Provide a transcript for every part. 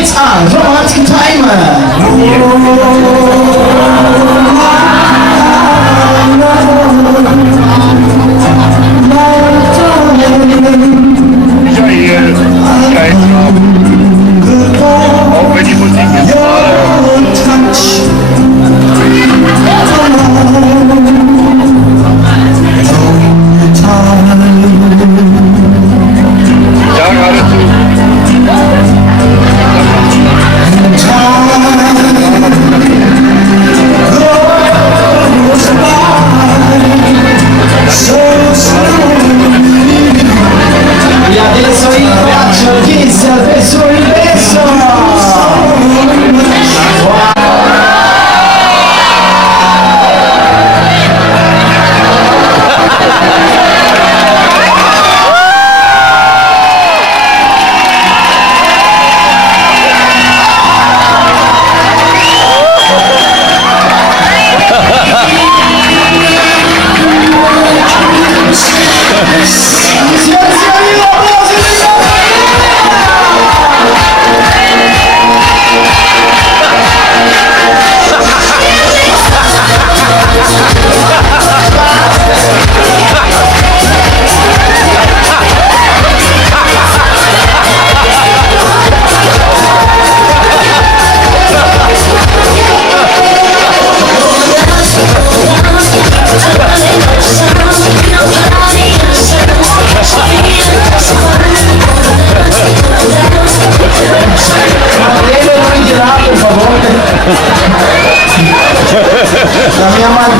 It's a romantic time.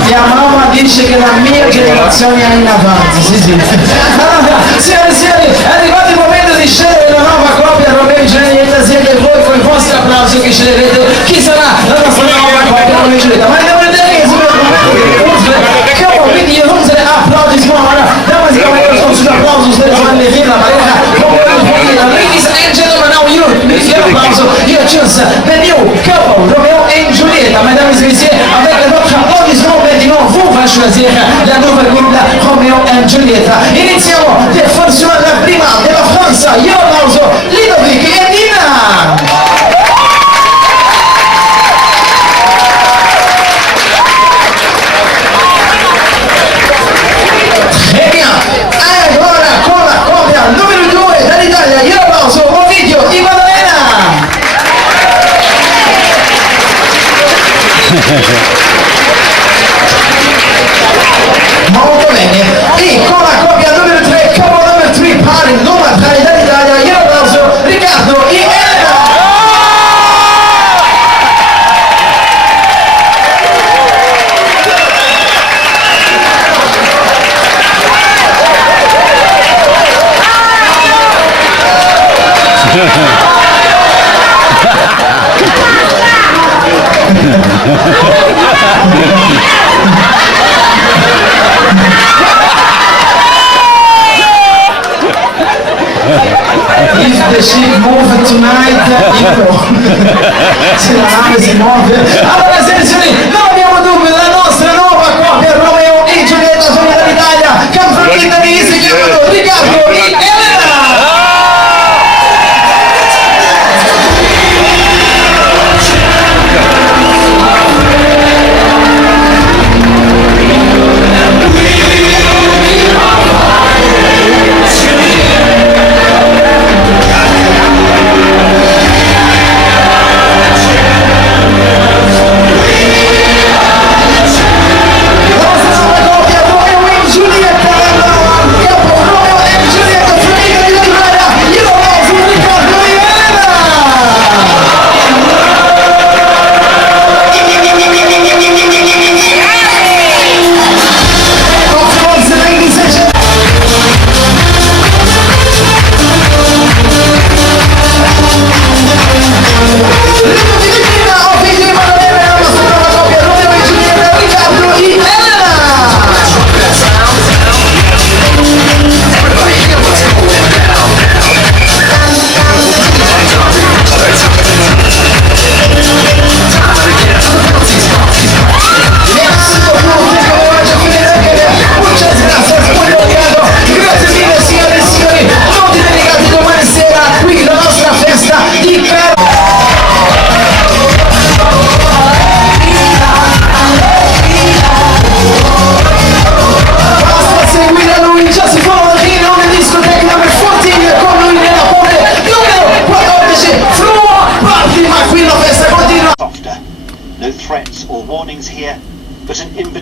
Mia mamma dice che la mia generazione è in avanti, sì. Signori e signori, è arrivato il momento di scegliere la nuova coppia Romeo e Giulietta. Siete voi con il vostro applauso che sceglierete chi sarà la nostra nuova coppia Romeo e Giulietta. Ma devo vedere che sono il momento che quindi io non se ne applaudiscono ora. Damas y caballeros, con sus aplausos ustedes van a elegir la pareja como ladies and gentlemen, now you applauso. You choose the new couple Romeo et Giulietta. Mesdames et messieurs, avec votre applaudissement maintenant, vous va choisir la nouvelle coppia Romeo e Giulietta. Iniziamo forse la prima della Francia. Io applauso Ludovic e Nina. Molto bene, e con la coppia numero 3, couple number 3, pari numero 3 dall'Italia, io applauso Riccardo e Elena. If the ship move tonight, se la nave si muove. Allora, signori, non abbiamo dubbio, la nostra nuova coppia Romeo e Giulietta sono dall'Italia. Come from Italy, si chiamano Riccardo e Elena.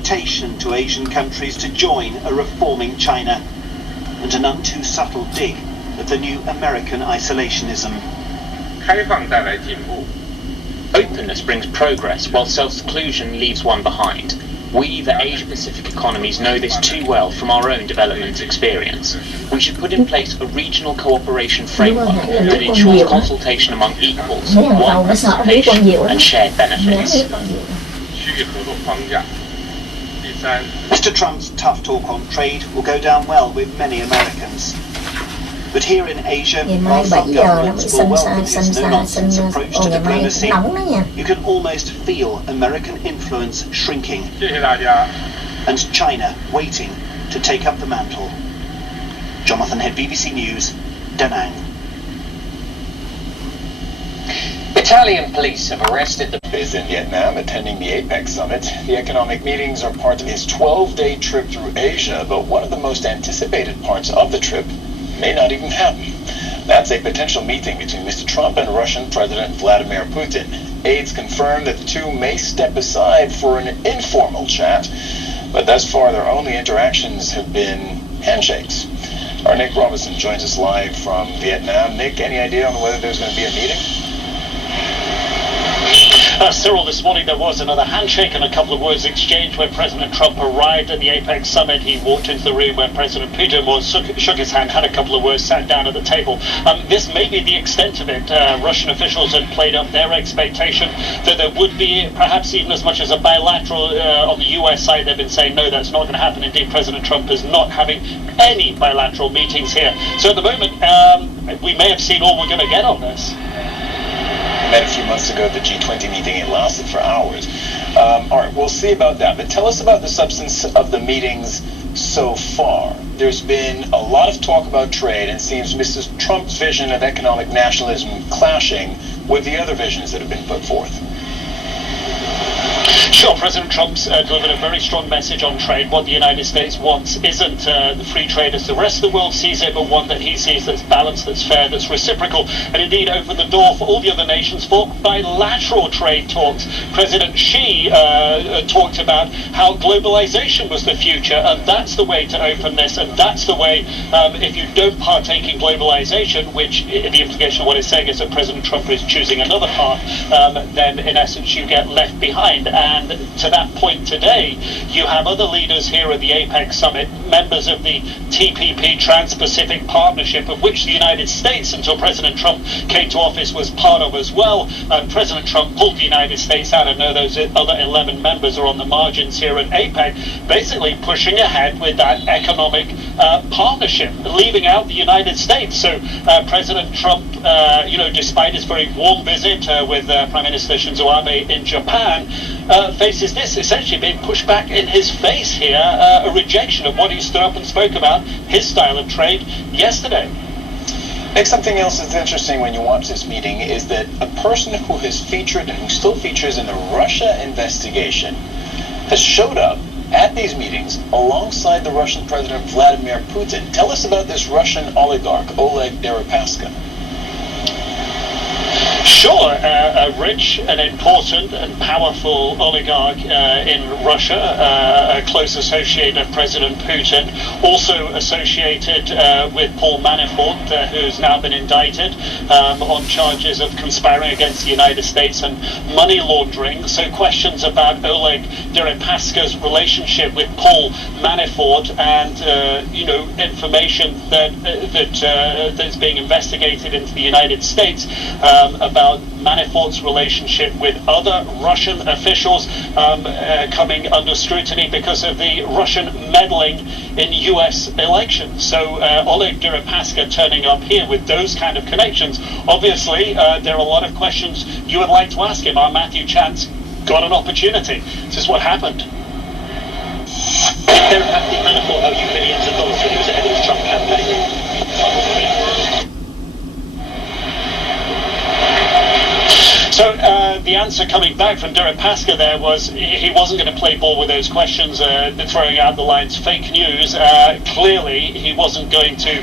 invitation to Asian countries to join a reforming China, and an none too subtle dig at the new American isolationism. 开放带来进步。 Openness brings progress, while self-seclusion leaves one behind. We, the Asia-Pacific economies, know this too well from our own development experience. We should put in place a regional cooperation framework that ensures consultation among equals, one participation and shared benefits. 区域合作框架。第三， Mr. Trump's tough talk on trade will go down well with many Americans. But here in Asia, while some governments will welcome his no-nonsense approach to diplomacy, you can almost feel American influence shrinking 谢谢大家。 and China waiting to take up the mantle. Jonathan Head, BBC News, Da Nang. Italian police have arrested the is in Vietnam attending the APEC summit. The economic meetings are part of his 12-day trip through Asia, but one of the most anticipated parts of the trip may not even happen. That's a potential meeting between Mr. Trump and Russian President Vladimir Putin. Aides confirm that the two may step aside for an informal chat, but thus far their only interactions have been handshakes. Our Nick Robinson joins us live from Vietnam. Nick, any idea on whether there's going to be a meeting? Cyril, this morning there was another handshake and a couple of words exchanged when President Trump arrived at the APEC summit. He walked into the room where President Putin was, shook his hand, had a couple of words, sat down at the table. This may be the extent of it. Russian officials had played up their expectation that there would be perhaps even as much as a bilateral on the US side. They've been saying, no, that's not going to happen. Indeed, President Trump is not having any bilateral meetings here. So at the moment, we may have seen all we're going to get on this. Met a few months ago at the G20 meeting. It lasted for hours. All right, we'll see about that. But tell us about the substance of the meetings so far. There's been a lot of talk about trade, and it seems Mr. Trump's vision of economic nationalism clashing with the other visions that have been put forth. Sure, President Trump's delivered a very strong message on trade. What the United States wants isn't the free trade as the rest of the world sees it, but one that he sees that's balanced, that's fair, that's reciprocal, and indeed opened the door for all the other nations for bilateral trade talks. President Xi talked about how globalization was the future, and that's the way to open this, and that's the way, if you don't partake in globalization, which the implication of what it's saying is that President Trump is choosing another path, then in essence you get left behind. And to that point today, you have other leaders here at the APEC summit, members of the TPP, Trans-Pacific Partnership, of which the United States, until President Trump came to office, was part of as well. President Trump pulled the United States out. I know those other 11 members are on the margins here at APEC, basically pushing ahead with that economic partnership, leaving out the United States. So President Trump, despite his very warm visit with Prime Minister Shinzo Abe in Japan, faces this essentially being pushed back in his face here, a rejection of what he stood up and spoke about, his style of trade, yesterday. Nick, something else that's interesting when you watch this meeting is that a person who has featured and who still features in the Russia investigation has showed up at these meetings alongside the Russian President Vladimir Putin. Tell us about this Russian oligarch, Oleg Deripaska. Sure, a rich and important and powerful oligarch in Russia, a close associate of President Putin, also associated with Paul Manafort, who's now been indicted on charges of conspiring against the United States and money laundering. So questions about Oleg Deripaska's relationship with Paul Manafort and information that's being investigated into the United States about Manafort's relationship with other Russian officials coming under scrutiny because of the Russian meddling in US elections. So Oleg Deripaska turning up here with those kind of connections, obviously there are a lot of questions you would like to ask him. Our Matthew Chance got an opportunity. This is what happened. Did Manafort owe you millions of dollars when he was ahead of his Trump campaign? So the answer coming back from Deripaska there was he wasn't going to play ball with those questions, throwing out the lines fake news. Clearly, he wasn't going to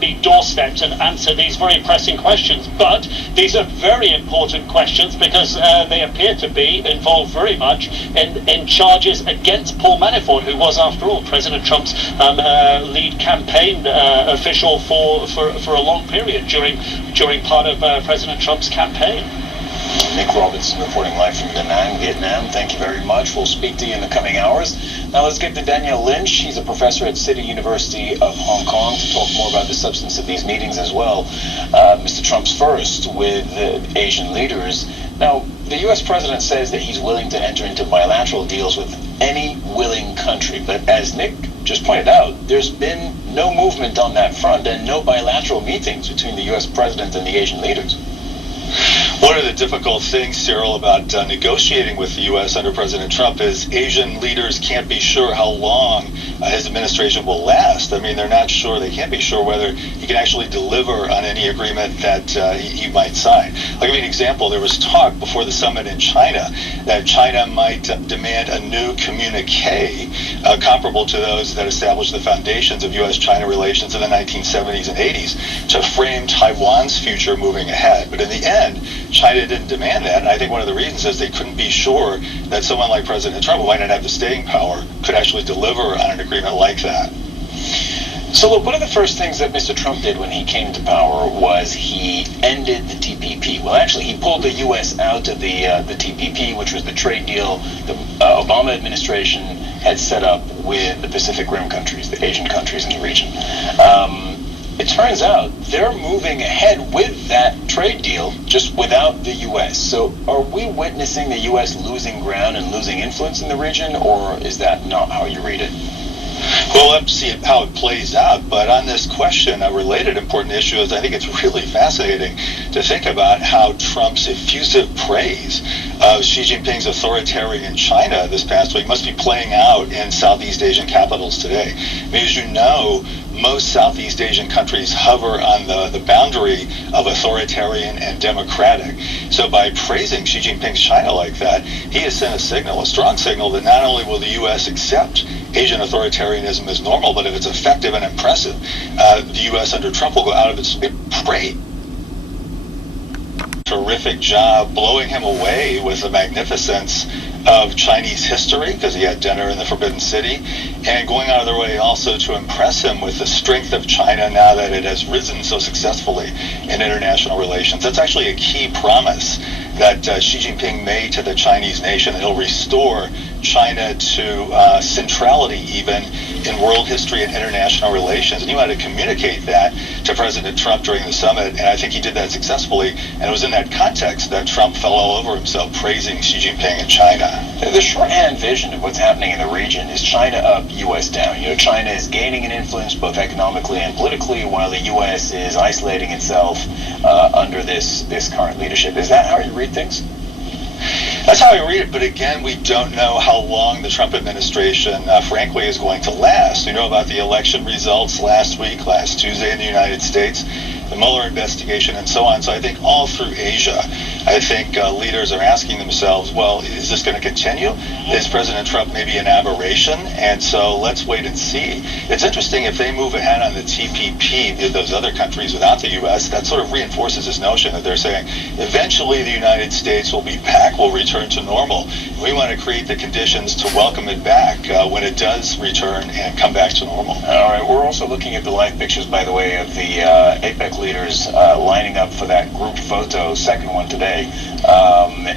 be doorstepped and answer these very pressing questions. But these are very important questions because they appear to be involved very much in charges against Paul Manafort, who was, after all, President Trump's lead campaign official for a long period during part of President Trump's campaign. Nick Robinson reporting live from Da Nang, Vietnam. Thank you very much. We'll speak to you in the coming hours. Now let's get to Daniel Lynch. He's a professor at City University of Hong Kong to talk more about the substance of these meetings as well. Mr. Trump's first with Asian leaders. Now, the U.S. president says that he's willing to enter into bilateral deals with any willing country. But as Nick just pointed out, there's been no movement on that front and no bilateral meetings between the U.S. president and the Asian leaders. One of the difficult things, Cyril, about negotiating with the U.S. under President Trump is Asian leaders can't be sure how long his administration will last. I mean, they're not sure, they can't be sure whether he can actually deliver on any agreement that he might sign. I'll give you an example. There was talk before the summit in China that China might demand a new communique comparable to those that established the foundations of U.S.-China relations in the 1970s and 80s to frame Taiwan's future moving ahead. But in the end, China didn't demand that, and I think one of the reasons is they couldn't be sure that someone like President Trump, who might not have the staying power, could actually deliver on an agreement like that. So look, one of the first things that Mr. Trump did when he came to power was he ended the TPP. Well, actually, he pulled the U.S. out of the TPP, which was the trade deal the Obama administration had set up with the Pacific Rim countries, the Asian countries in the region. It turns out they're moving ahead with that trade deal, just without the U.S. So are we witnessing the U.S. losing ground and losing influence in the region, or is that not how you read it? Well, we'll have to see how it plays out. But on this question, a related important issue is I think it's really fascinating to think about how Trump's effusive praise of Xi Jinping's authoritarian China this past week must be playing out in Southeast Asian capitals today. I mean, as you know, most Southeast Asian countries hover on the boundary of authoritarian and democratic. So by praising Xi Jinping's China like that, he has sent a signal, a strong signal, that not only will the U.S. accept Asian authoritarianism as normal, but if it's effective and impressive, the U.S. under Trump will go out of its way. Great. Terrific job blowing him away with the magnificence of Chinese history, because he had dinner in the Forbidden City, and going out of their way also to impress him with the strength of China now that it has risen so successfully in international relations. That's actually a key promise that Xi Jinping made to the Chinese nation, that he'll restore China to centrality even in world history and international relations. And he wanted to communicate that to President Trump during the summit, and I think he did that successfully. And it was in that context that Trump fell all over himself praising Xi Jinping and China. The shorthand vision of what's happening in the region is China up, U.S. down. You know, China is gaining an influence both economically and politically, while the U.S. is isolating itself under this current leadership. Is that how you read things? That's how I read it, but again, we don't know how long the Trump administration, frankly, is going to last. We know about the election results last Tuesday in the United States, the Mueller investigation, and so on. So I think all through Asia, I think leaders are asking themselves, well, is this going to continue? Is President Trump maybe an aberration? And so let's wait and see. It's interesting, if they move ahead on the TPP, those other countries without the U.S., that sort of reinforces this notion that they're saying, eventually the United States will be back, will return to normal. We want to create the conditions to welcome it back when it does return and come back to normal. All right, we're also looking at the live pictures, by the way, of the APEC leaders lining up for that group photo, second one today,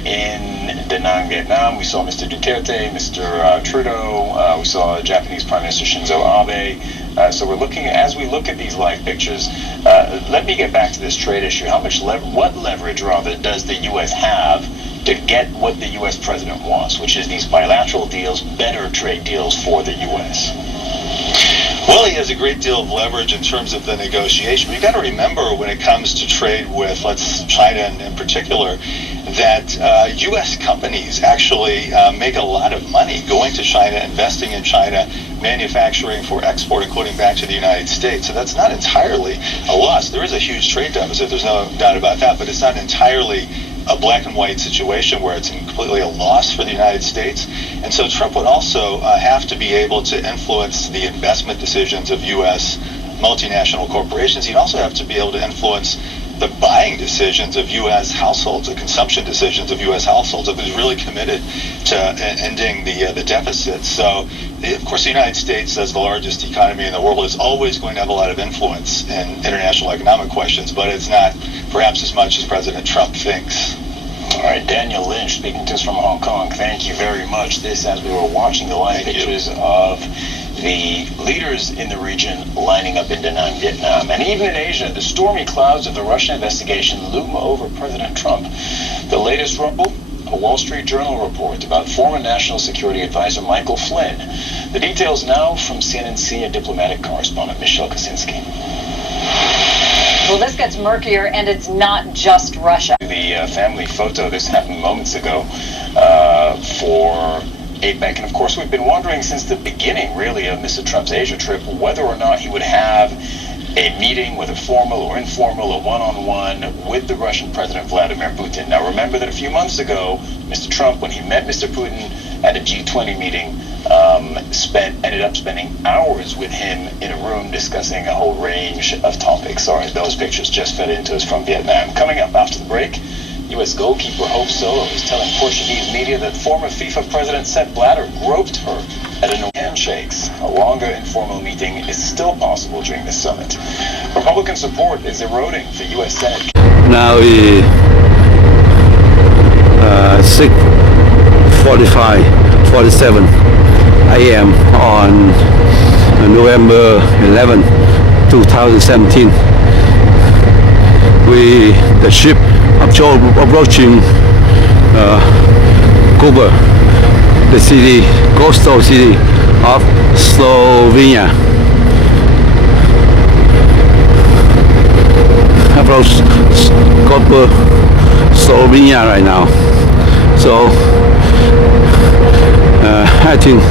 in Da Nang, Vietnam. We saw Mr. Duterte, Mr. Trudeau, we saw Japanese Prime Minister Shinzo Abe. So we're looking, as we look at these live pictures, let me get back to this trade issue. How much what leverage, rather, does the U.S. have to get what the U.S. president wants, which is these bilateral deals, better trade deals for the U.S.? Well, he has a great deal of leverage in terms of the negotiation. But you've got to remember, when it comes to trade with, China in particular, that U.S. companies actually make a lot of money going to China, investing in China, manufacturing for export, including back to the United States. So that's not entirely a loss. There is a huge trade deficit, there's no doubt about that, but it's not entirely a black and white situation where it's completely a loss for the United States. And so Trump would also have to be able to influence the investment decisions of U.S. multinational corporations. He'd also have to be able to influence the buying decisions of U.S. households, the consumption decisions of U.S. households, if he's really committed to ending the deficit. So, of course, the United States, as the largest economy in the world, is always going to have a lot of influence in international economic questions, but it's not perhaps as much as President Trump thinks. All right, Daniel Lynch speaking to us from Hong Kong. Thank you very much. This, as we were watching the live pictures of the leaders in the region lining up in Da Nang, Vietnam. And even in Asia, the stormy clouds of the Russian investigation loom over President Trump. The latest rumble, a Wall Street Journal report about former National Security Advisor Michael Flynn. The details now from CNN senior diplomatic correspondent Michelle Kosinski. Well, this gets murkier, and it's not just Russia. The family photo, this happened moments ago for APEC. And of course, we've been wondering since the beginning, really, of Mr. Trump's Asia trip, whether or not he would have a meeting, whether formal or informal, or one-on-one with the Russian President Vladimir Putin. Now, remember that a few months ago, Mr. Trump, when he met Mr. Putin at a G20 meeting, ended up spending hours with him in a room discussing a whole range of topics. Sorry, those pictures just fed into us from Vietnam. Coming up after the break, U.S. goalkeeper Hope Solo is telling Portuguese media that former FIFA President Sepp Blatter groped her at a handshakes. A longer informal meeting is still possible during this summit. Republican support is eroding for U.S. Senate. Now we 6:47 a.m. on November 11, 2017. The ship approaching Koper, the city, coastal city of Slovenia. Approach Koper, Slovenia right now. So I think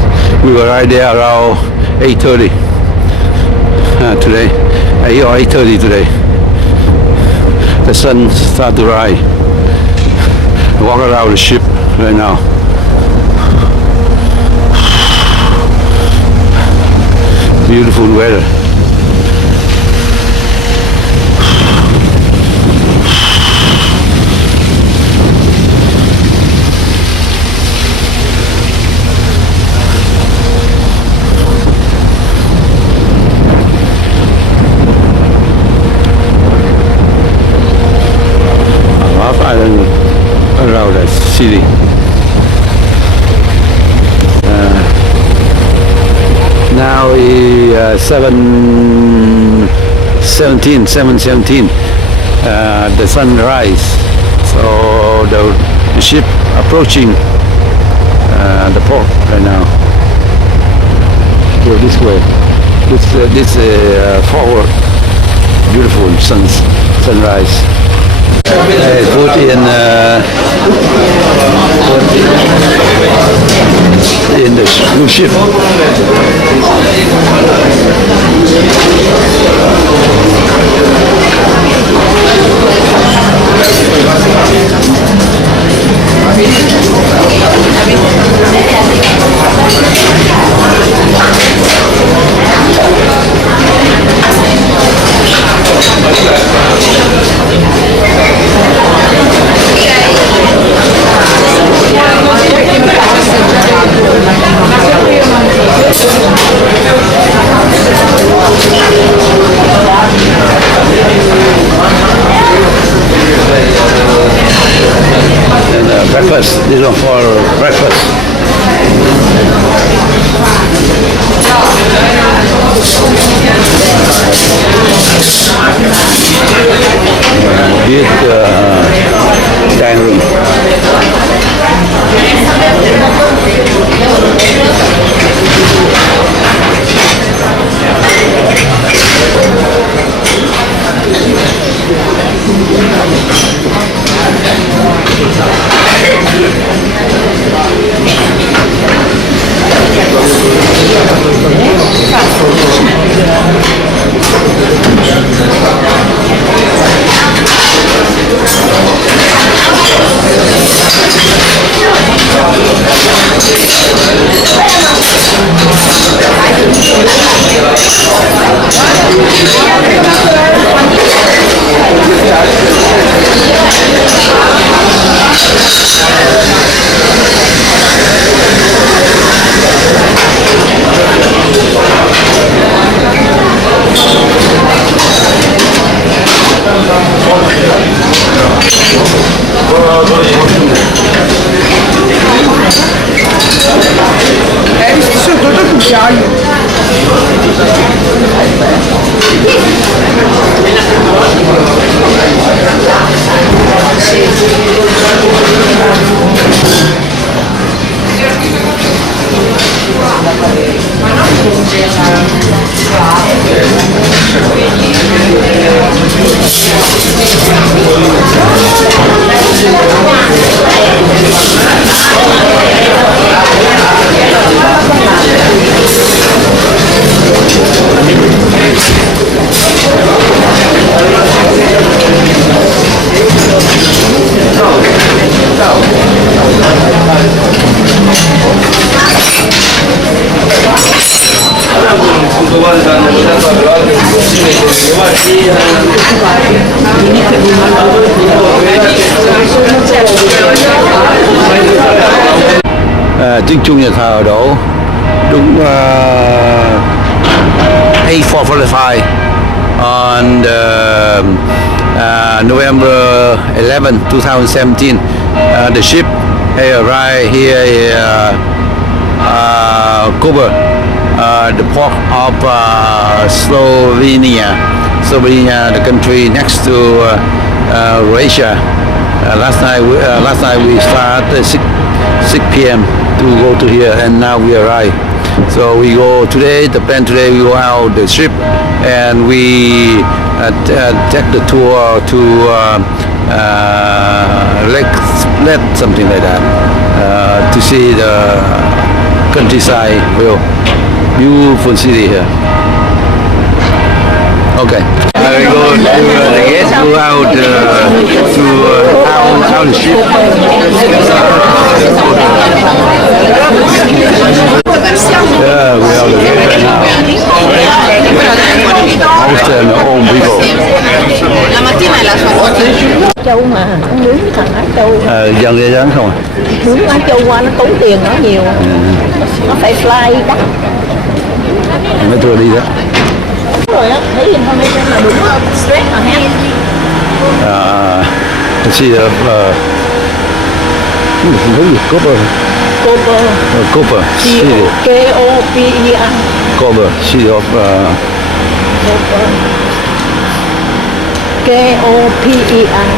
we will arrive there around 8:30 today, 8 or 8:30 today. The sun starts to rise. Walk around the ship right now. Beautiful weather. Island around that city. Now is 7:17. The sunrise. So the ship approaching the port right now. Go this way. This forward. Beautiful sunrise. Put in the cruise ship. Breakfast, this one for breakfast. Big dining room. Tiếng Trung nhà thờ đổ đúng 8:45 on November 11, 2017. The ship arrived here in Koper, the port of Slovenia. Slovenia, the country next to Croatia. Last night we started at 6 p.m. to go to here, and now we arrive. So we go today. The plan today, we go out the ship, and we take the tour to Lake Split, something like that, to see the countryside view. Beautiful city here. Okay. We go to the gate, go out to out the ship. Yeah, we are the gate right now. Most old people. Châu mà nó nướng thằng Á Châu. Dân dễ dán không? Nướng Á Châu qua nó tốn tiền nó nhiều. Nó phải fly đắt. Mấy tour đi đó. Rồi á, thấy information là đúng không? Straight mà ha. Let's see Koper. Koper. Koper. K-O-P-E-R. Koper, city of Koper. K-O-P-E-R.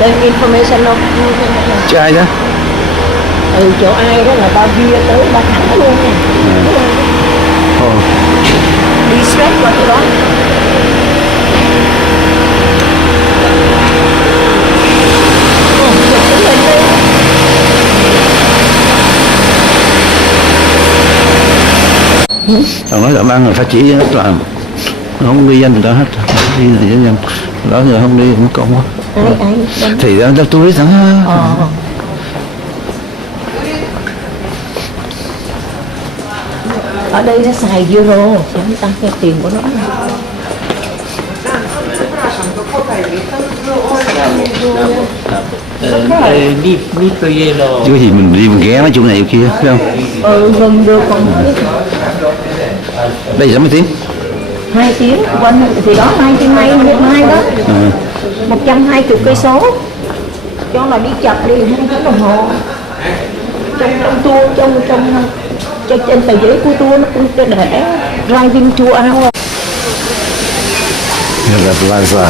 Đây information đâu? Trai đó. Chỗ ai đó là bao bia tới ba thẳng luôn nha. Đi straight qua chỗ đó. Ông nói làm ăn là phải chỉ hết làm, không ghi danh người ta hết, đi thì danh đó giờ không đi cũng công quá. Thì đó tôi biết thẳng. Ở đây nó xài euro, chứ không tăng theo tiền của nó. Chứ gì mình đi mình ghé mấy chỗ này kia phải không? Gần được còn đây là mấy tiếng? 2 tiếng, quanh thì đó 2 tiếng mai đó. 120 cây số. Cho là đi chập đi 2 tiếng đồng hồ. Trong tour cho trên tờ giấy của tour nó cũng để driving tour hour. Đây là Plaza.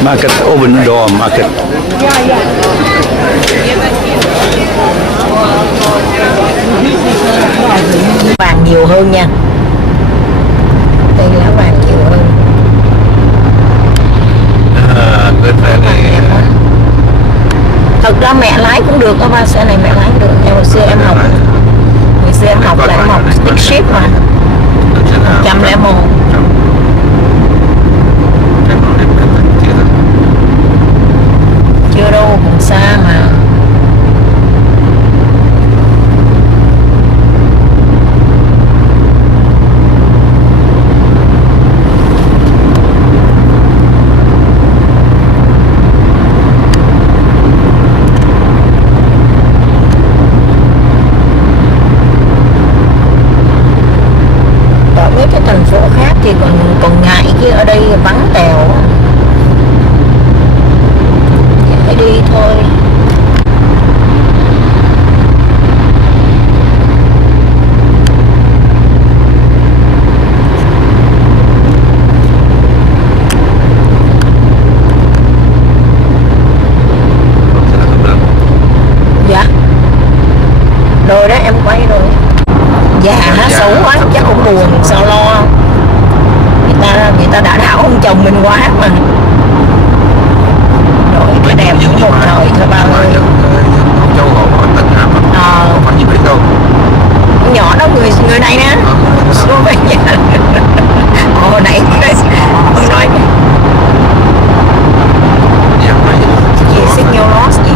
Market, open door market. Vàng nhiều hơn nha. Đây là vàng nhiều hơn. Thật ra mẹ lái cũng được, có ba xe này mẹ lái được. Nhưng hồi xưa em học, là em học stick shift mà. 101. thì còn ngại, chứ ở đây vắng tèo, phải đi thôi. Dạ rồi đó, em quay rồi. Già xấu quá chắc cũng buồn, sao lo, người ta đã đảo ông chồng mình quá mà. Rồi cái đẹp cũng một thời thôi ba ơi. Châu họ có tình hả? Không phải như vậy đâu. Con nhỏ đó người này nè. Hồi nãy ông nói gì signal loss gì.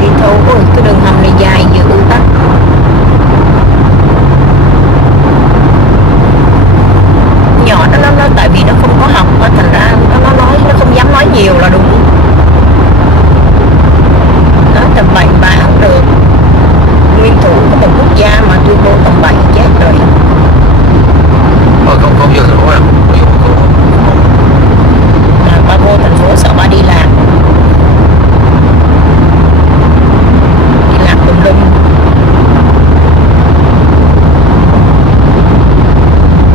Đi thôi, ôi cái đường hầm này dài dữ ta. Nhỏ đó nó tại vì nó không có học, thành ra nó không dám nói nhiều là đúng. Nó tầm bậy bạ không được. Nguyên thủ của một quốc gia mà tuyên bố tầm bậy chết rồi. Không vô thành phố à? Ba vô thành phố sợ ba đi làm. Đi làm tùm lum.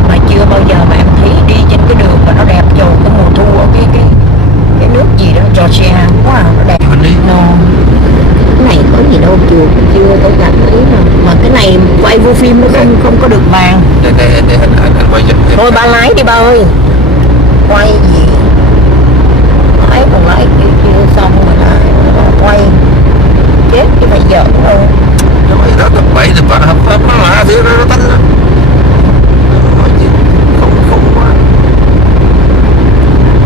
Mà chưa bao giờ mà em thấy đi trên cái đường mà nó đẹp trời, cái mùa thu ở cái nước gì đó, Georgia quá nó đẹp. No. Cái này có gì đâu, chưa có gặp thấy mà cái này quay vô phim nó không có được vàng. Để anh quay cho. Thôi ba lái đi ba ơi. Quay gì? Lái còn lái chưa xong mà lại quay. Chết chứ phải giỡn đâu. Nói đó tầm 7 thì bạn hợp nó lạ thế nó tánh. Không quá.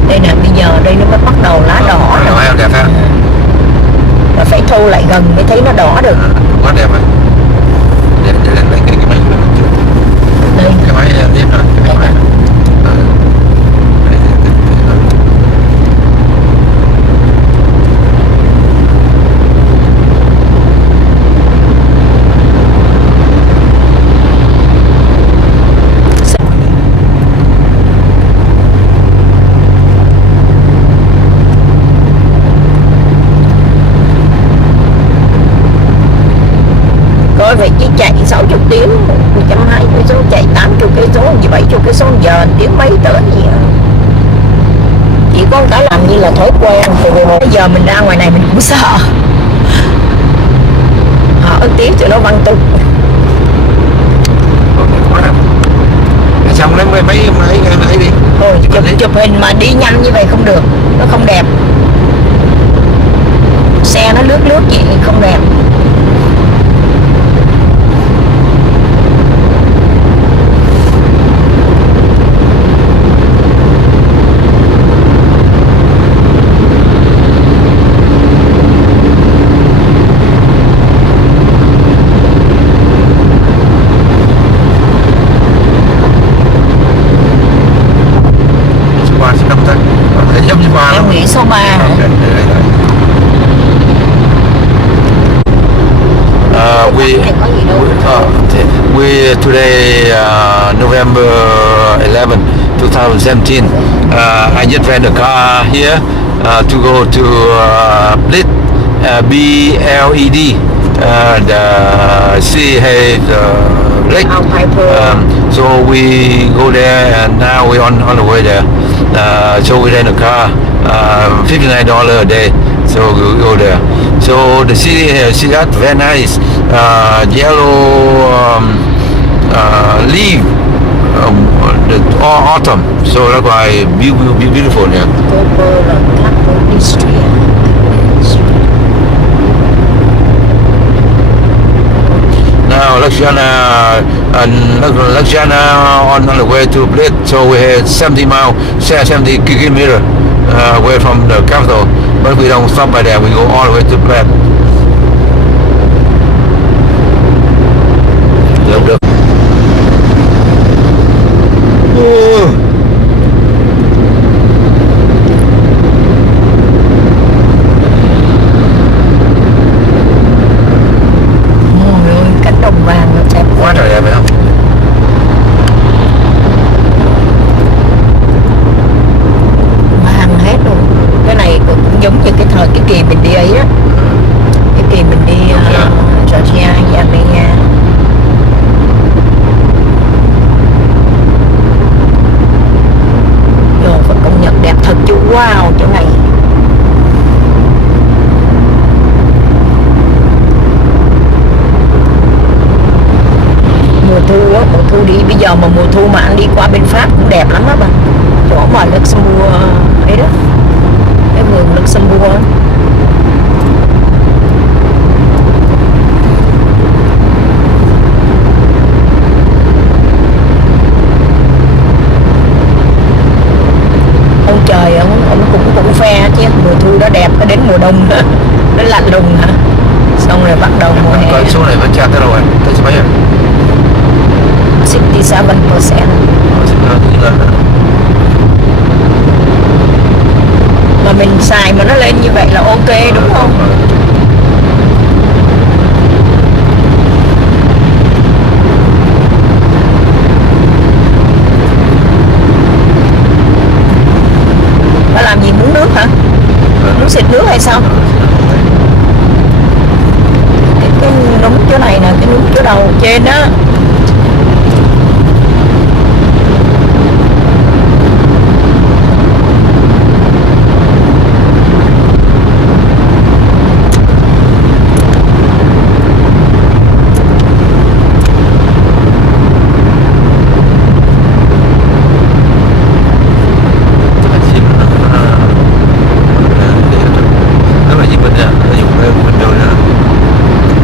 Đây nè, bây giờ đây nó mới bắt đầu lá đỏ rồi. Đẹp ha. Mà phải thu lại gần mới thấy nó đỏ được. Quá đẹp rồi. Để lên cái máy đây. Cái máy tiếp rồi. Cái máy. Coi vậy chứ chạy 60 tiếng, 120 cây số, chạy 80 cây số, 70 cây số giờ, tiếng mấy tới gì à. Chỉ có cái làm như là thói quen. Bây giờ mình ra ngoài này mình cũng sợ. Họ tiếng cho nó văng tục. Xong lấy mấy đi. Thôi chụp hình mà đi nhanh như vậy không được, nó không đẹp. Xe nó lướt gì không đẹp. Em nghĩ số 3. We today November 11, 2017. I just rent a car here to go to Bled, BLED. The city has lake. So we go there, and now we're on the way there. So we rent a car, $59 a day. So we go there. So the city here, see that very nice, yellow leaf, the autumn. So that's why beautiful here. Now Laksana on the way to Bled, so we had 70 kilometers away from the capital, but we don't stop by there, we go all the way to Bled. Được. thu đi, bây giờ mà mùa thu mà anh đi qua bên Pháp cũng đẹp lắm á bà, chỗ mà Luxembourg ấy đó, cái vườn Luxembourg đó. Ông trời ông cũng phe chứ, mùa thu đó đẹp, cái đến mùa đông nó lạnh lùng hả, xong rồi bắt đầu mùa hè. Còn số này vẫn chặt tới đâu rồi, tới mấy à? 67%. Mà mình xài mà nó lên như vậy là ok đúng không? Bà làm gì, muốn nước hả? Muốn xịt nước hay sao? Cái núm chỗ này nè, cái núm chỗ đầu trên đó.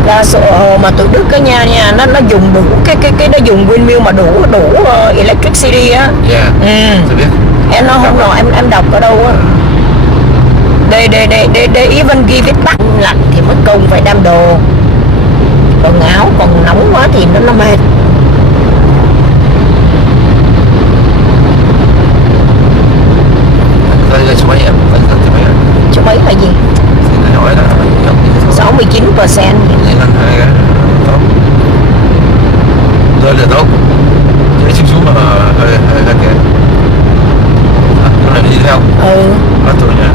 Đa số mà tụi Đức cái nha nó dùng đủ cái nó dùng windmill mà đủ electricity á. Em nó không rồi em đọc ở đâu á. They even give it back. Lạnh thì mất công phải đam đồ, còn áo còn nóng quá thì nó mệt. Số mấy là gì? 69%. Rơi là tốt, để xuống xuống mà hơi kẹt. Nó này đi theo. Bắt tôi nha.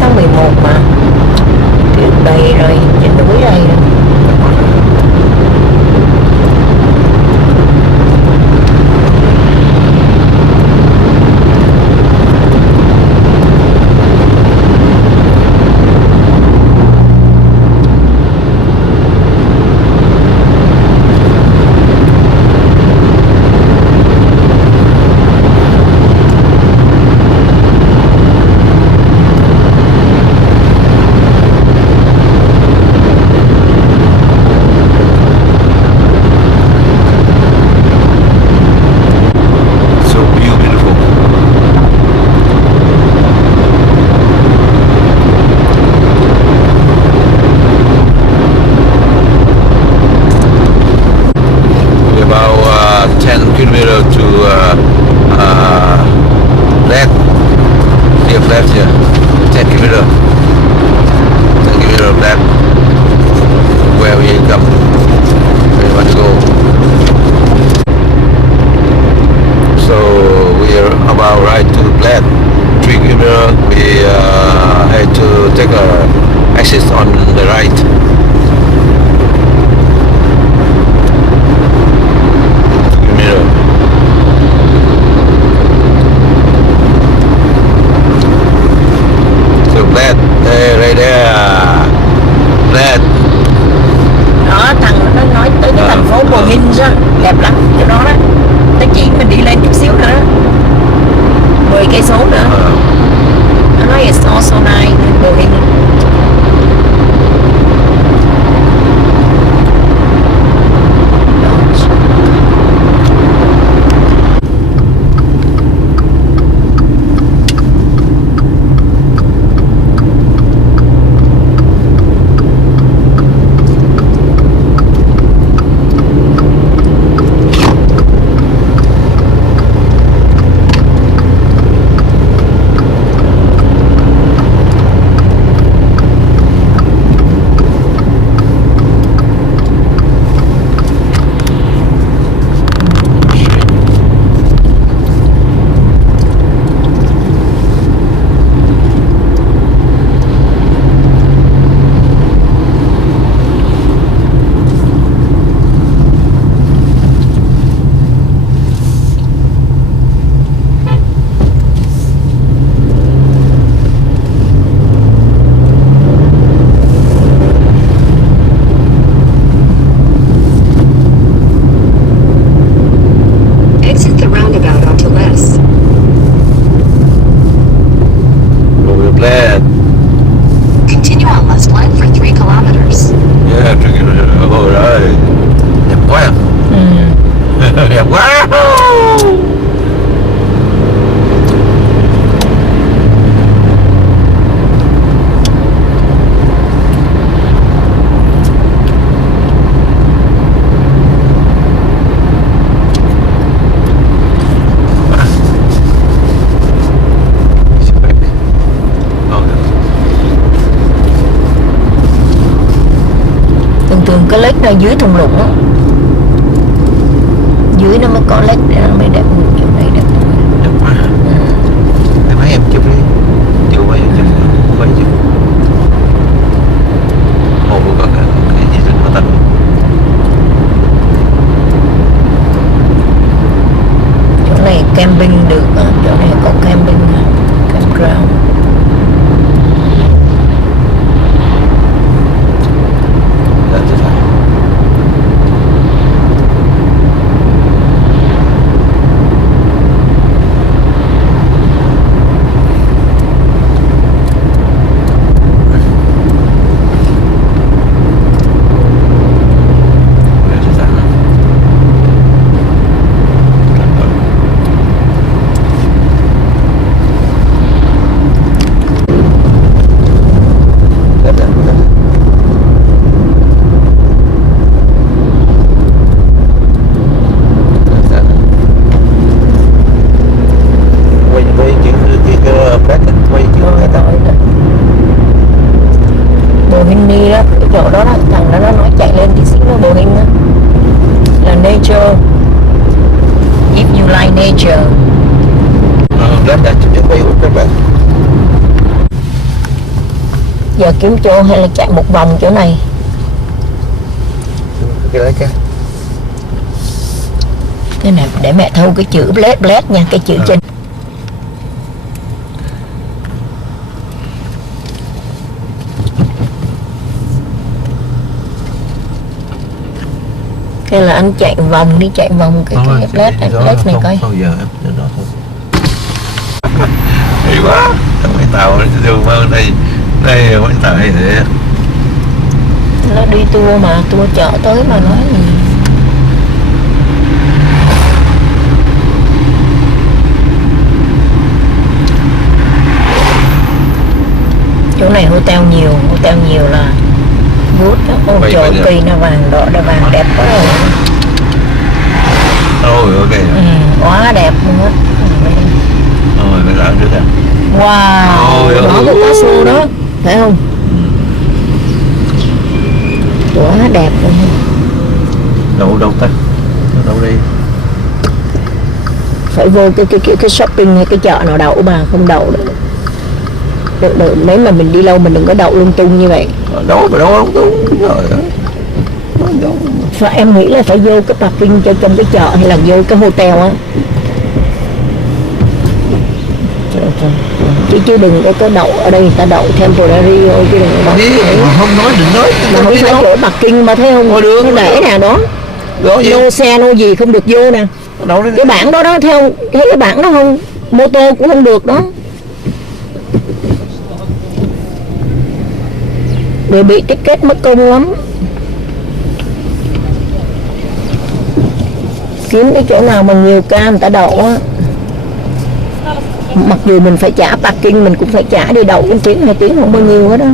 Tháng 11 mà tuyết đầy rồi, trên núi đây rồi. Đẹp lắm chỗ đó đó, nó chỉ mình đi lên chút xíu nữa đó, 10 cây số nữa. Nó nói it's also nice building. lake nó dưới thung lũng á, dưới nó mới có lake để nó mới đẹp. Chỗ này đẹp quá. Em mấy em chụp đi, chụp quay chụp, quay chụp. Hồ có cái gì rất là tận. Chỗ này camping được, chỗ này có camping, campground. Chỗ đó đó, thằng đó nó nói chạy lên tí xíu nữa, Bộ Hình á, là nature, if you like nature. Lát đã chụp quay các bạn. Giờ kiếm chỗ hay là chạy một vòng chỗ này. Cái này để mẹ thâu cái chữ blade nha, cái chữ trên. Hay là anh chạy vòng đi, chạy vòng cái led này coi. Bao giờ em đến đó thôi. Hay quá, mấy tàu đường vào đây mấy tàu hay thế. Nó đi tour mà, tour chợ tới mà nói gì. Chỗ này hotel nhiều là bút đó, con chỗ cây nó vàng đỏ, nó vàng đẹp quá rồi. Ôi ok. Quá đẹp luôn á. Rồi bây giờ trước nè. Wow, đó cái cá sô đó, phải không? Quá đẹp luôn. Đâu ta? Đâu đi? Phải vô cái shopping hay cái chợ nào đậu mà không đậu được. Nếu mà mình đi lâu mình đừng có đậu lung tung như vậy. Đâu lung tung rồi. Phải, em nghĩ là phải vô cái parking cho trong cái chợ hay là vô cái hotel á. Chứ đừng có đậu ở đây, người ta đậu temporary thôi chứ đừng có đậu. Không nói đừng nói. Mà không phải chỗ parking mà thấy không? Nó để nè đó. No xe no gì không được vô nè. Cái bảng đó đó, theo thấy cái bảng đó không? Mô tô cũng không được đó. Để bị ticket mất công lắm. Kiếm cái chỗ nào mà nhiều ca người ta đậu á. Mặc dù mình phải trả parking, mình cũng phải trả đi đậu 1 tiếng 2 tiếng không bao nhiêu hết đó.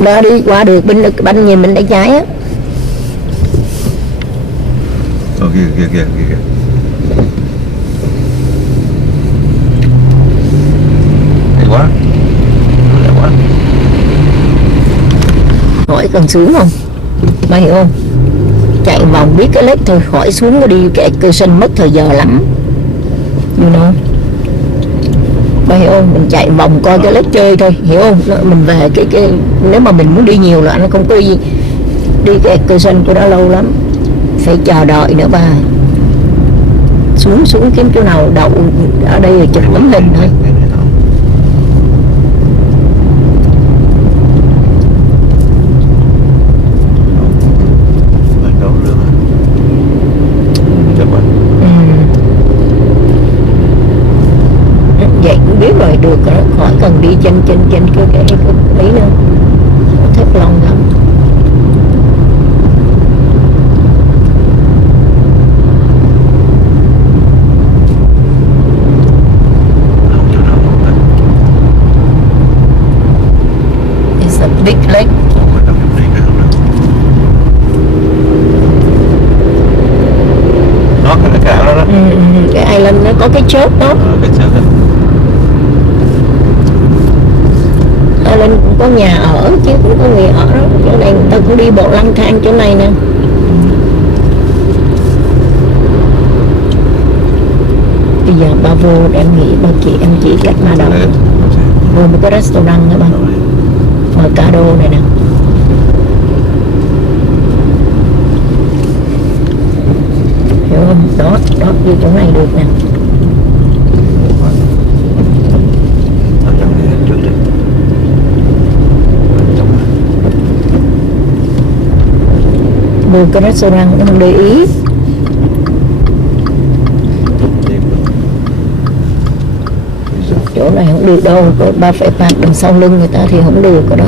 Đó đi qua được bên nhìn mình đã trái á. Kìa. Hay quá. Hỏi cần xuống không? Mày hiểu không? Chạy vòng biết cái lết thôi, khỏi xuống nó đi cái cơ sân mất thời giờ lắm. You know? Mày hiểu không? Mình chạy vòng coi cái lết chơi thôi, hiểu không? Mình về cái nếu mà mình muốn đi nhiều là nó không có đi cái cơ sân của đó lâu lắm. Phải chờ đợi nữa bà. Xuống kiếm chỗ nào đậu ở đây rồi chụp tấm hình thôi. Vậy cũng biết rồi, được rồi, khỏi cần đi trên cái ấy nữa. Thép lòng lắm. It's a big lake. Nó cái đó đó. Cái island nó có cái chớp đó. Cái chớp đó. ta lên cũng có nhà ở chứ, cũng có người ở đó. Chỗ này người ta cũng đi bộ lang thang chỗ này nè. Bây giờ ba vô em nghĩ ba chị em chỉ cách mà đâu vô một cái restaurant nữa ba, Mercado này nè. Hiểu không? Đó vô chỗ này được nè. Vô cái restaurant nó không để ý. Chỗ này không được đâu, ba phải park đằng sau lưng người ta thì không được ở đó.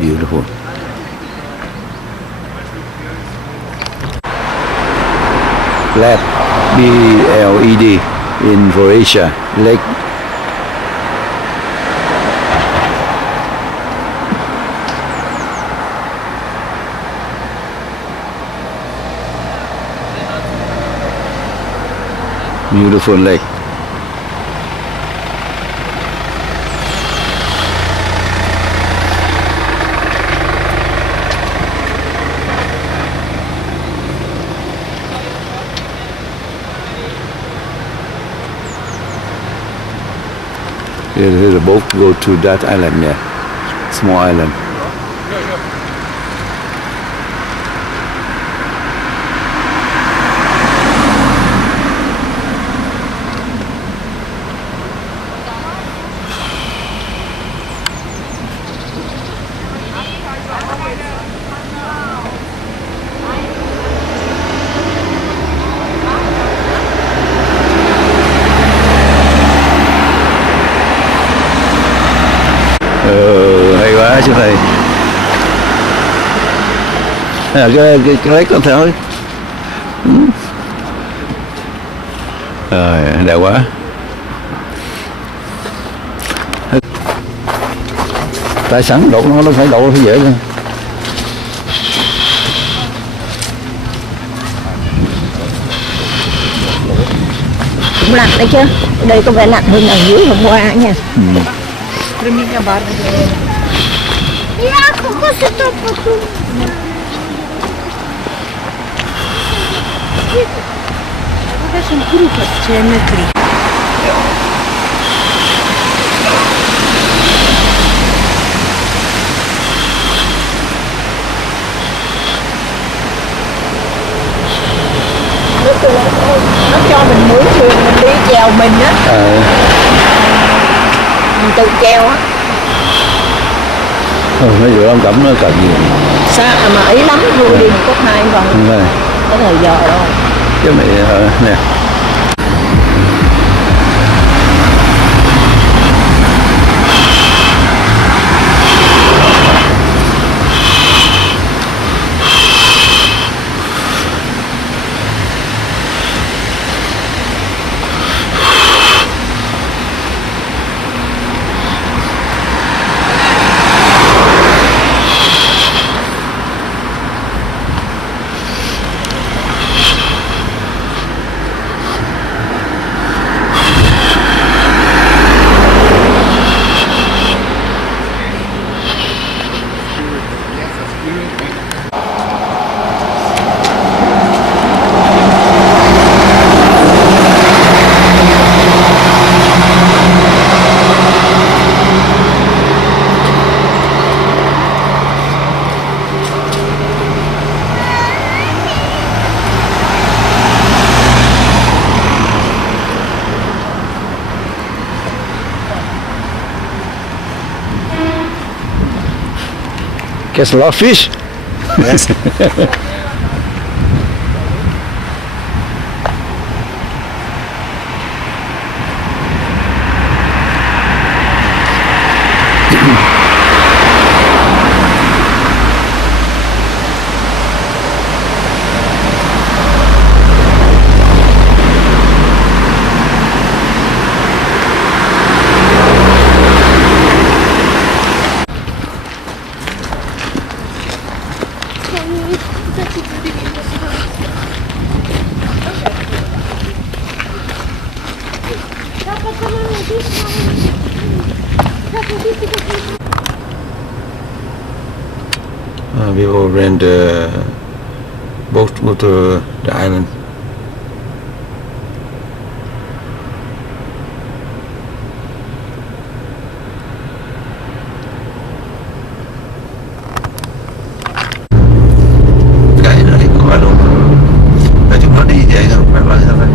Beautiful. LED, BLED in Croatia Lake. Beautiful lake. Here the boat go to that island there, small island. Hay quá chú thầy. Cái lấy con thôi. Rồi, đẹp quá. Tại sẵn đổ nó phải đổ phải dễ thôi. Cũng lạnh đấy chứ. Đây có vẻ lạnh hơn ở dưới hôm qua nha. Nó cho mình mướn thuyền mình đi chèo mình á. Mình tự chèo á. Nó vừa ông cẩm nó cần gì Sao mà ý lắm, vui đi có 2 vòng. Có thời giờ đâu. Cái này nè. Catch a lot of fish. Yes. We will rent the boat, go to the island. Cái này có phải luôn. Nói chung nó đi vậy không phải là sao vậy?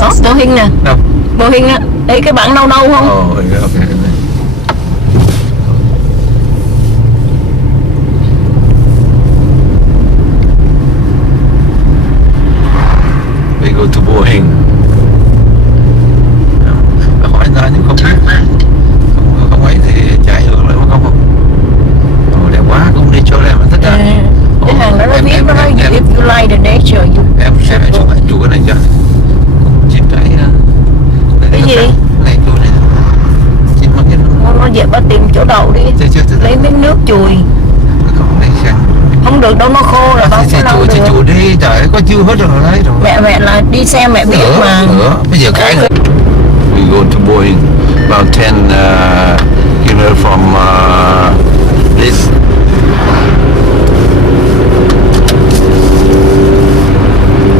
Đó, Boeing nè. Đâu? Boeing á, thấy cái bảng nâu nâu không? Oh, okay. We go to Boeing. Hỏi ra nhưng không biết. Không ấy thì chạy được lại không? Ồ, đẹp quá, cũng đi chỗ này mà thích ra. Cái hàng đó nó viết nó nói if you like the nature you. Em chụp cái này cho. Chim trái. Cái gì? Này tôi này. Chim mất cái nó về bà tìm chỗ đậu đi. Lấy miếng nước chùi. Không lấy sang. Không được đâu, nó khô là không có lâu được. Chùi đi, trời có chưa hết rồi đấy rồi. Mẹ là đi xe mẹ biết mà. Bây giờ cái nữa. We go to Boeing about 10 km from this.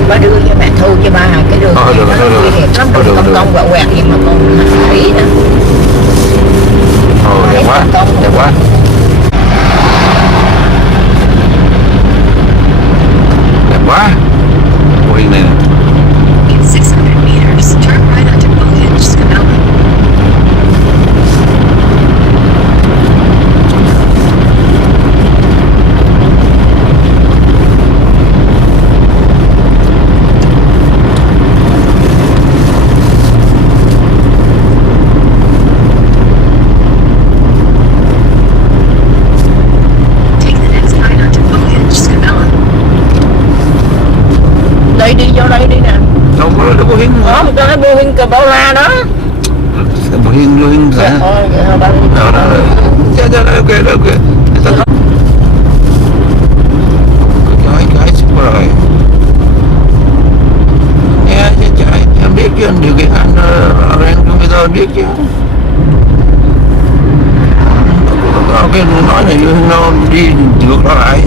Ba đưa cho mẹ thu cho ba cái đường này nó nguy hiểm lắm, đường cong quẹo quẹt gì mà còn ý nữa. Đẹp quá, đẹp quá. Đẹp quá. Boeing này nè. In 600 meters, turn right onto Boeing Scamella. Đây đi vô đây đi nè. Đâu có là Boeing. Đó, một cái Boeing Cabela đó. Boeing hả? Dạ, ok. Cái super rồi. Nghe chứ chạy, em biết chứ, điều kiện anh bây giờ biết chứ. Cái nói này nó đi ngược lại.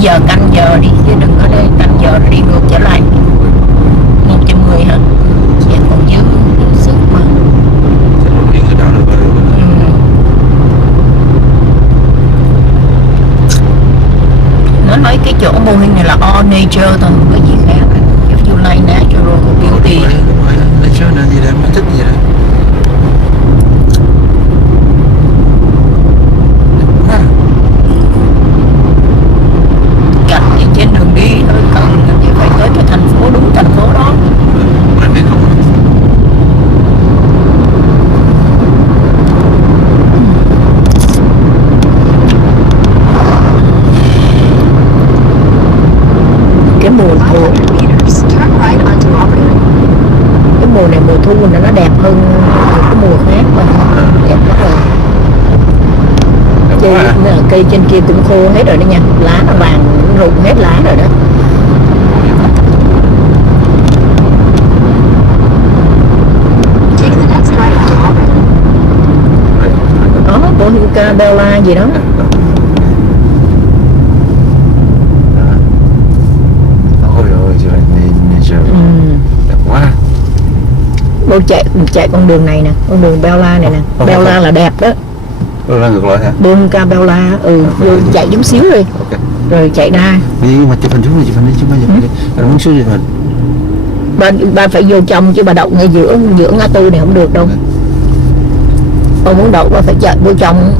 Giờ canh giờ đi chứ đừng có đây canh giờ đi ngược trở lại 110 hả? Dạ còn dư sức mà. Nó nói cái chỗ Boeing này là all nature thôi, không có gì khác. If you like natural beauty. Nature là gì đấy, mình thích gì đấy. Trên đường đi thôi, cần thì phải tới cái thành phố, đúng thành phố đó. Cái mùa thu, cái mùa này mùa thu nó đẹp hơn cái mùa khác mà đẹp lắm rồi. Cây trên kia cũng khô hết rồi đó nha, lá nó vàng rụng hết lá rồi đó. Đó, Boeing Cabela gì đó. Vô chạy con đường này nè, con đường Bella này nè. Bella là đẹp đó. Bella ngược lại hả? Bunga Bella, vô chạy chút xíu đi. Ok. Rồi chạy ra. Đi mà chụp hình xuống đi, chụp hình đi chứ bây giờ. Anh muốn xuống chụp hình. Ba phải vô trong chứ bà đậu ngay giữa ngã tư này không được đâu. Bà muốn đậu bà phải chạy vô trong.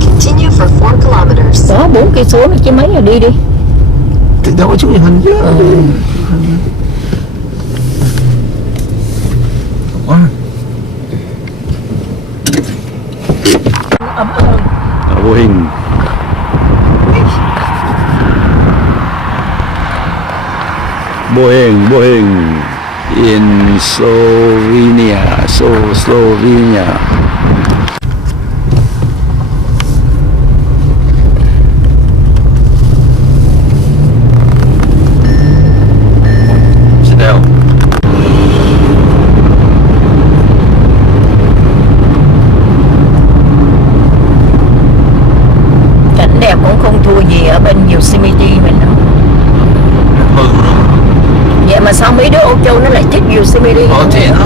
Continue for 4 kilometers. Đó 4 cây số nữa chứ mấy rồi, đi đi. Thì đâu có xuống chụp hình chứ. Quá. Vô hình. Boeing in Slovenia. Sit down. Cảnh đẹp cũng không thua gì ở bên Yosemite mình đâu. Vậy mà sao mấy đứa Âu Châu nó lại thích Yosemite? Thì nó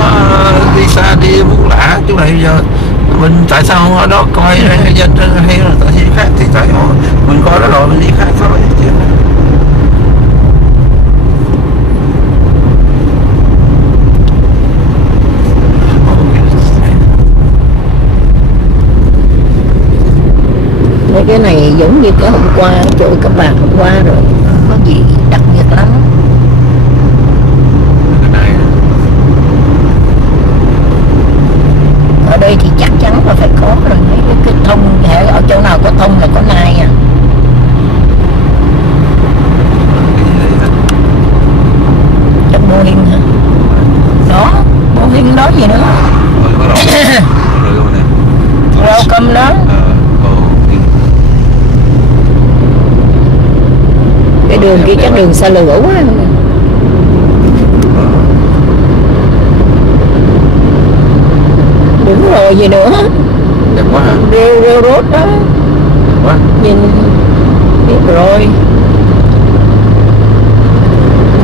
đi xa đi muốn lạ chỗ này giờ mình tại sao ở đó coi dân hay là tại gì khác thì tại mình coi đó rồi mình đi khác thôi. Mấy cái này giống như cái hôm qua chỗ các bạn hôm qua rồi, không có gì đặc biệt lắm. Ở đây thì chắc chắn là phải có rồi, mấy cái thông ở chỗ nào có thông là có nai à. Chắc Boeing hả? Đó, Boeing đó gì nữa. Rau cơm đó. Cái đường kia chắc đường xa lửa quá. Đúng rồi, gì nữa. Đẹp quá hả? Railroad đó. Đẹp quá. Nhìn biết rồi.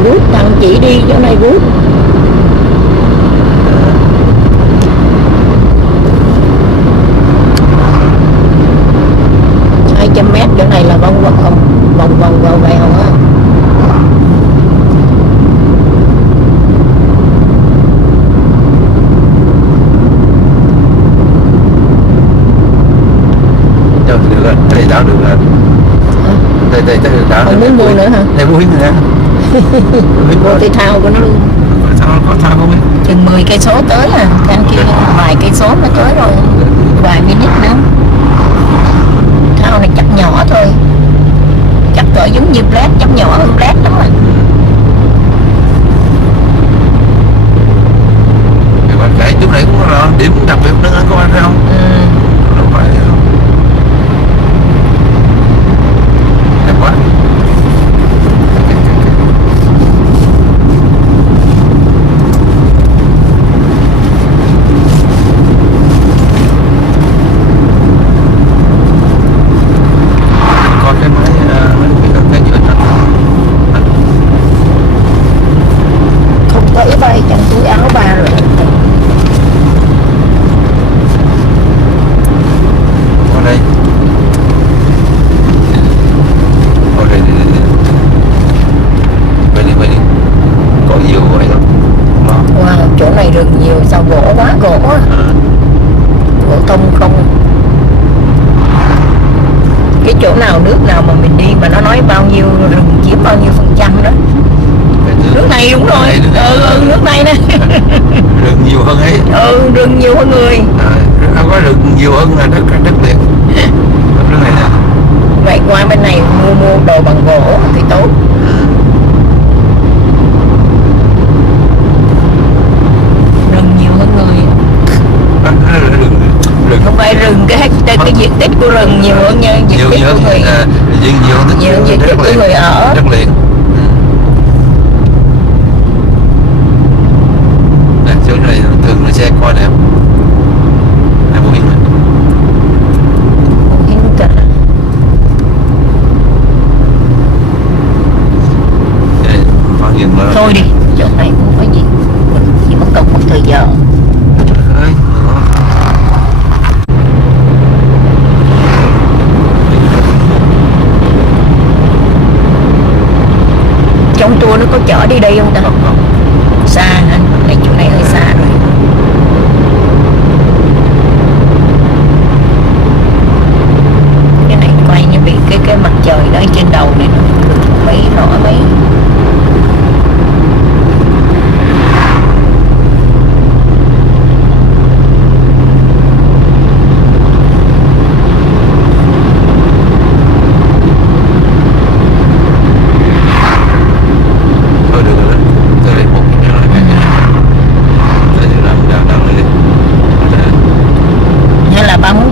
Good, thằng chỉ đi chỗ này good. Mét chỗ này là vòng vào vèo á. Đây đảo được rồi. Đây đảo không muốn mua nữa hả? Đây mua nữa. Mua thể thao của nó luôn. Có thao không biết. Chừng 10 cây số tới à, căn kia vài cây số mới tới rồi, vài minute nữa. Thao này chắc nhỏ thôi, chắc cỡ giống như Blade, chắc nhỏ hơn Blade lắm rồi. Cái chỗ này cũng là điểm đặc biệt nữa các bạn thấy không? Đâu phải không? Đẹp quá. Coi cái máy cái giữa đó. Không có ý bay trong túi áo ba rồi. Đây. Bên đi. Có nhiều vậy đâu. Wow, chỗ này rừng nhiều, sao gỗ quá, gỗ á. Gỗ thông không. Cái chỗ nào nước nào mà mình đi mà nó nói bao nhiêu rừng chiếm bao nhiêu % đó. Nước này đúng rồi. Nước này nè. Rừng nhiều hơn ấy. Rừng nhiều hơn người. Không có rừng nhiều hơn là đất liệt. Nước này nè. Vậy qua bên này mua đồ bằng gỗ thì tốt. Rừng nhiều hơn người. Rừng không phải rừng, cái diện tích của rừng nhiều hơn nha, diện tích của người nhiều diện tích của người ở. Đất liền. Chỗ này thường là xe coi đẹp. Này Bộ Hiến. Bộ Hiến cả. Thôi đi, chỗ này cũng có gì, chỉ mất công một có chở đi đây không ta? Xa hả? Cái chỗ này hơi xa rồi. Cái này quay như bị cái mặt trời đó trên đầu này nó mấy rõ mấy.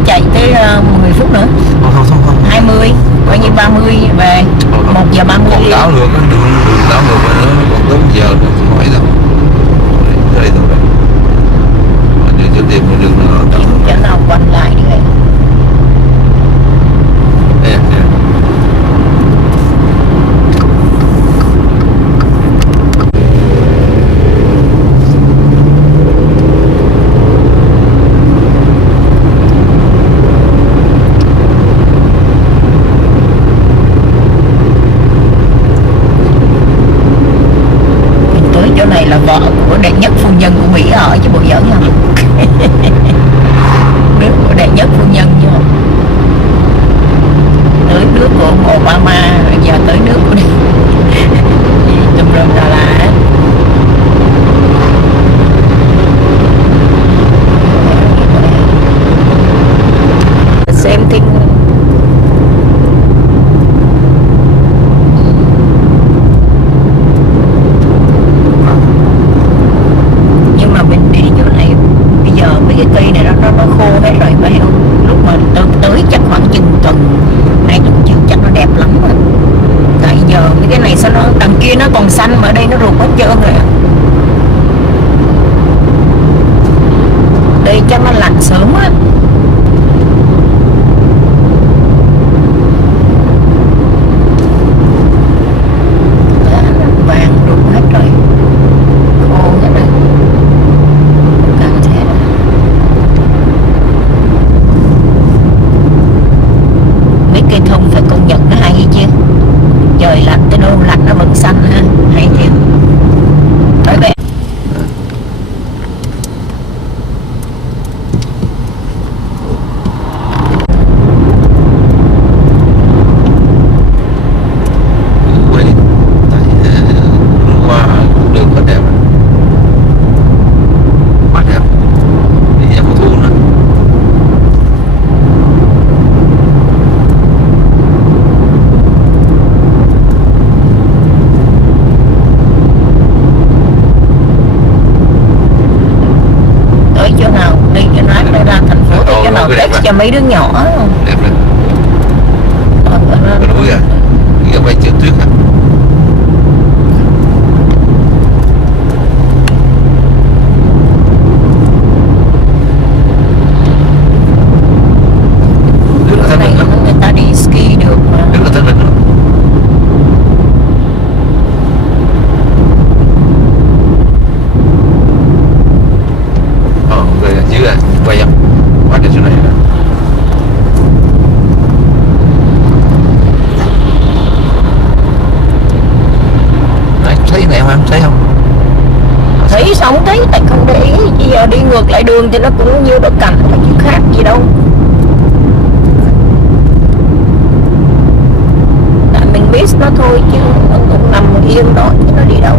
Chạy tới 10 phút nữa. Không. 20, coi như 30 về. 1 giờ 30 còn đi. đảo được, đường đảo ngược nữa, còn tới 1 giờ nữa không hỏi đâu. Đây thôi đây. Để cho tìm cái đường nào đảo. Chỗ nào quanh lại đi vậy. Đây. Chỗ này là vợ của đệ nhất phu nhân của Mỹ ở chứ bộ giỡn không? Nước của đệ nhất phu nhân chứ không? Tới nước của ông Obama, rồi giờ tới nước của tùm lum Đà Lạt. Xem thing. Cái cây này nó khô hết rồi phải không? Lúc mà tới chắc khoảng chừng tuần 2 tuần trước chắc nó đẹp lắm rồi. Tại giờ mấy cái này sao nó đằng kia nó còn xanh mà ở đây nó rụt hết trơn rồi. Đây chắc nó lạnh sớm á. Vàng rụt hết rồi. Khô hết rồi. Cây thông phải công nhận nó hay chứ. Trời lạnh tới đâu lạnh nó vẫn xanh ha. Hay thiệt. Tới về. Qua đường rất đẹp. Quá đẹp. Đi ra mùa thu nữa. Chỗ nào đi cho nó ra thành phố thì chỗ nào test cho mấy đứa nhỏ không? Đẹp đấy. Núi à? Đi ở bay trượt tuyết à? Cái này người ta đi ski được mà. Đứng ở Tân Bình rồi. Rồi dưới à, quay không? Quá đẹp chỗ này rồi. Đấy, thấy này không em? Thấy không? Thấy sao không thấy? Tại không để ý. Bây giờ đi ngược lại đường thì nó cũng như đó cảnh mà chứ khác gì đâu. Tại mình miss nó thôi chứ nó cũng nằm yên đó chứ nó đi đâu.